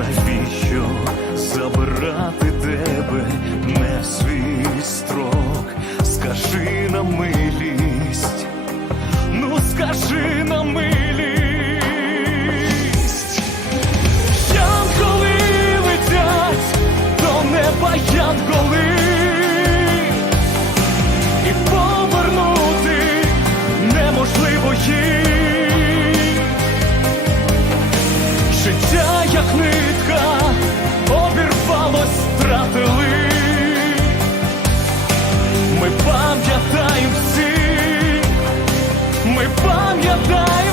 навіщо забирати тебе не в свій строк? Скажи на милість, ну скажи на милість. що коли летять до неба, я коли І повернути неможливо їм. життя, як нитка, обірвалось, втратили, ми пам'ятаємо всі, ми пам'ятаємо.